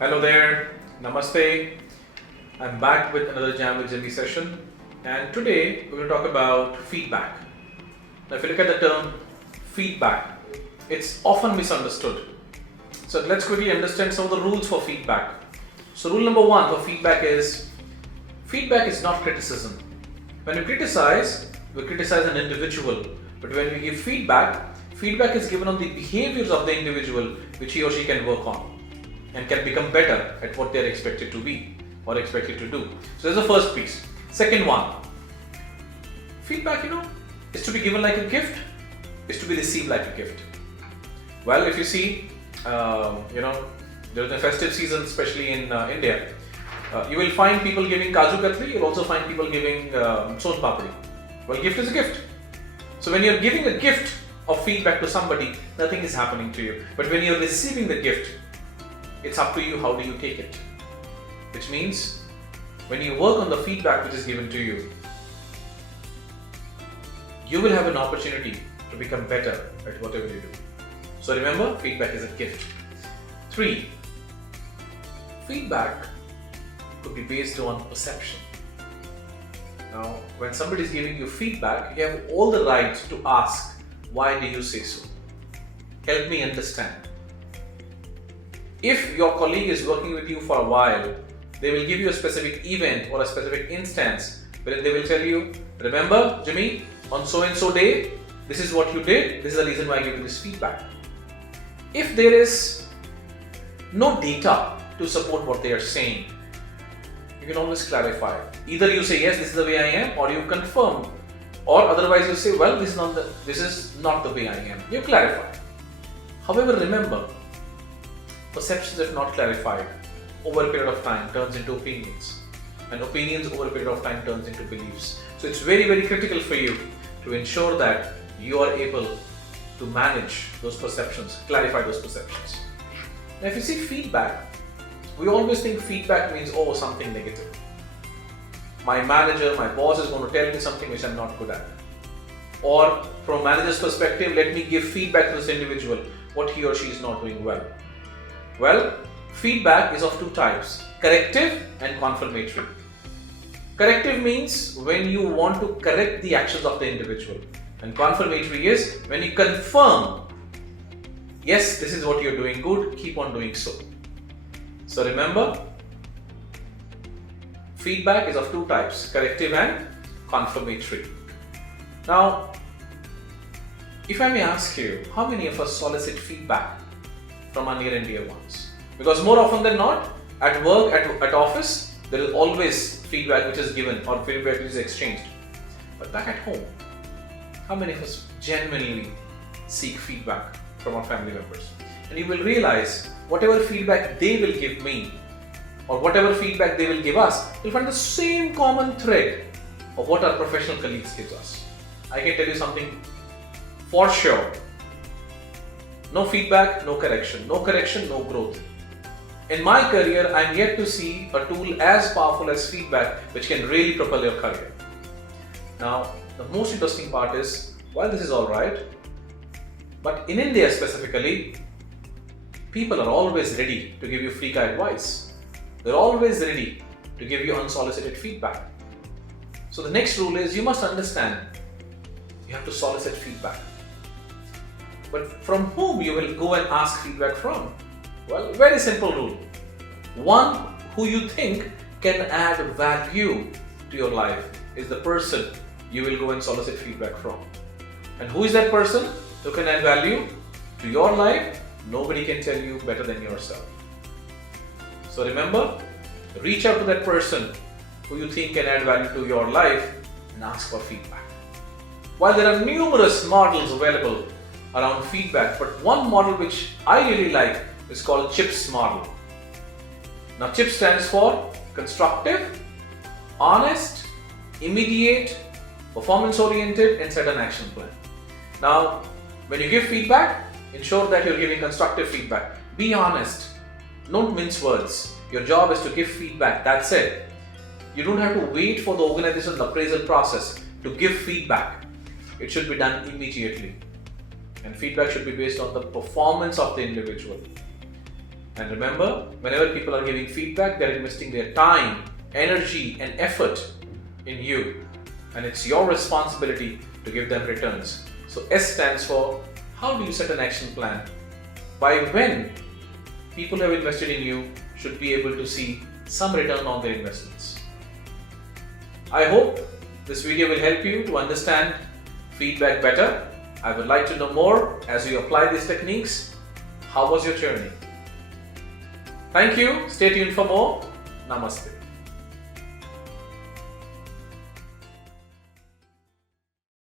Hello there, Namaste. I'm back with another Jam with Jimmy session, and today we're going to talk about feedback. Now, if you look at the term feedback, it's often misunderstood. So let's quickly understand some of the rules for feedback. So rule number one for feedback is not criticism. When we criticize an individual, but when we give feedback is given on the behaviors of the individual which he or she can work on and can become better at what they're expected to be or expected to do. So that's the first piece. Second one, feedback, is to be given like a gift, is to be received like a gift. Well, if you see, during the festive season, especially in India, you will find people giving Kaju Katli, you'll also find people giving Son Papdi. Well, gift is a gift. So when you're giving a gift of feedback to somebody, nothing is happening to you. But when you're receiving the gift, it's up to you how do you take it. Which means when you work on the feedback which is given to you, you will have an opportunity to become better at whatever you do. So remember, feedback is a gift. 3. Feedback could be based on perception. Now, when somebody is giving you feedback, you have all the right to ask, why do you say so? Help me understand. If your colleague is working with you for a while, they will give you a specific event or a specific instance where they will tell you, remember, Jimmy, on so and so day, this is what you did, this is the reason why I give you this feedback. If there is no data to support what they are saying, you can always clarify. Either you say, yes, this is the way I am, or you confirm, or otherwise you say, well, this is not the way I am. You clarify. However, remember, perceptions, if not clarified, over a period of time turns into opinions, and opinions over a period of time turns into beliefs. So it's very, very critical for you to ensure that you are able to manage those perceptions, clarify those perceptions. Now, if you see feedback, we always think feedback means, something negative. My manager, my boss is going to tell me something which I'm not good at. Or from a manager's perspective, let me give feedback to this individual, what he or she is not doing well. Well, feedback is of two types, corrective and confirmatory. Corrective means when you want to correct the actions of the individual, and confirmatory is when you confirm, yes, this is what you're doing good, keep on doing so. So remember, feedback is of two types, corrective and confirmatory. Now, if I may ask you, how many of us solicit feedback from our near and dear ones? Because more often than not, at work, at office, there is always feedback which is given or feedback which is exchanged. But back at home, how many of us genuinely seek feedback from our family members? And you will realize whatever feedback they will give me or whatever feedback they will give us, you'll find the same common thread of what our professional colleagues give us. I can tell you something for sure. No feedback, no correction. No correction, no growth. In my career, I'm yet to see a tool as powerful as feedback which can really propel your career. Now, the most interesting part is, while this is alright, but in India specifically, people are always ready to give you free advice. They're always ready to give you unsolicited feedback. So the next rule is, you must understand, you have to solicit feedback. But from whom you will go and ask feedback from? Well, very simple rule. One who you think can add value to your life is the person you will go and solicit feedback from. And who is that person who can add value to your life? Nobody can tell you better than yourself. So remember, reach out to that person who you think can add value to your life and ask for feedback. While there are numerous models available around feedback, but one model which I really like is called CHIPS model. Now, CHIPS stands for constructive, honest, immediate, performance-oriented, and set an action plan. Now, when you give feedback, ensure that you're giving constructive feedback. Be honest. Don't mince words. Your job is to give feedback. That's it. You don't have to wait for the organization's appraisal process to give feedback. It should be done immediately. And feedback should be based on the performance of the individual. And remember, whenever people are giving feedback, they're investing their time, energy, and effort in you. And it's your responsibility to give them returns. So S stands for how do you set an action plan? By when people who have invested in you should be able to see some return on their investments. I hope this video will help you to understand feedback better. I would like to know more as you apply these techniques. How was your journey? Thank you. Stay tuned for more. Namaste.